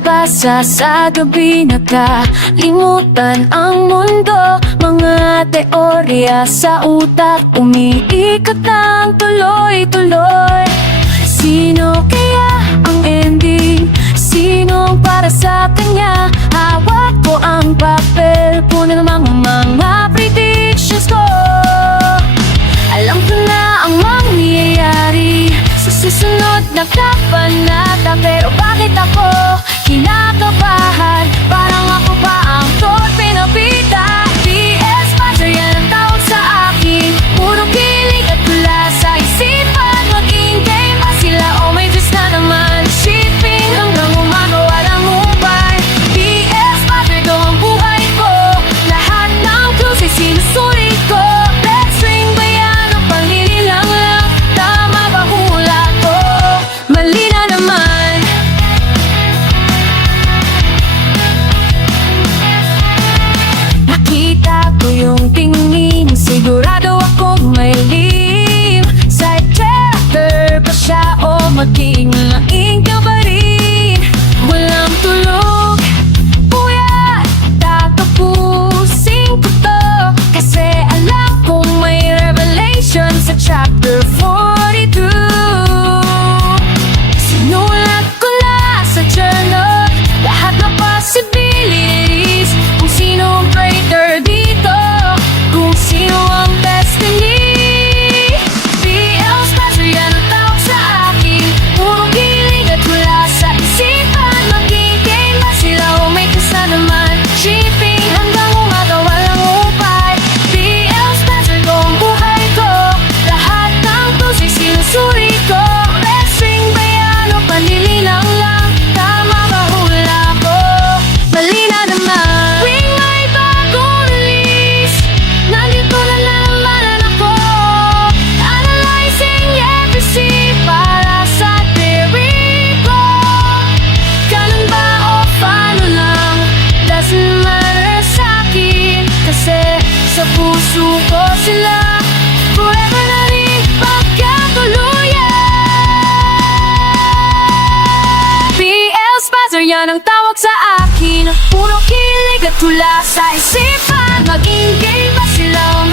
Nababasa sa gabi, nakalimutan ang mundo. Mga teorya sa utak, umiikot ng tuloy-tuloy. Sino kaya ang ending? Sino para sa kanya? Hawak ko ang papel, puno ng mga predictions ko. Alam ko na ang mangyayari sa susunod na kabanata. Pero bakit ako kinakabahan? Parang ako pa ang torpe na bida. PS Master, yan ang tawag sa akin. Puro kilig at tula sa isipan. Maging game pa sila, oh may Diyos na naman. Shipping hanggang umaga, walang ubay. PS Master, ikaw ang buhay ko. Lahat ng clues ay sinusulit ko. Let's ring ba yan o panlililang lang? Tama ba hula ko? Mali na naman. Nakita ko yung tingin, sigurado akong may lim. Side chapter pa siya o maging laing ka ba rin? Walang tulog, puyat, tatapusin ko to. Kasi alam kong may revelation sa chapter 42. Sinulat ko na sa journal lahat ng possibilities. Kung sino ang traitor dito, kung sino ang destiny. PL Master, yan ang tawag sa akin. Puro kilig at wala sa isipan. Maging game ba sila o may kasa naman? Shipping hanggang umaga, walang upay. PL Master, ko ang buhay ko. Lahat ng tools ay sinusuri ko. Let's ring ba yan o panlililang lang? Tama ba hula ko? Mali na naman. Tuwing may bagong release, nandito na naman ako. Analyzing every scene para sa theory ko. Ganun ba o paano lang? Doesn't matter sa'kin. Kasi sa puso ko sila forever na rin pagkatuluyan. PL Spazzer, yan ang tawag sa akin. Puro kilig at tula sa isipan. Maging game ba sila o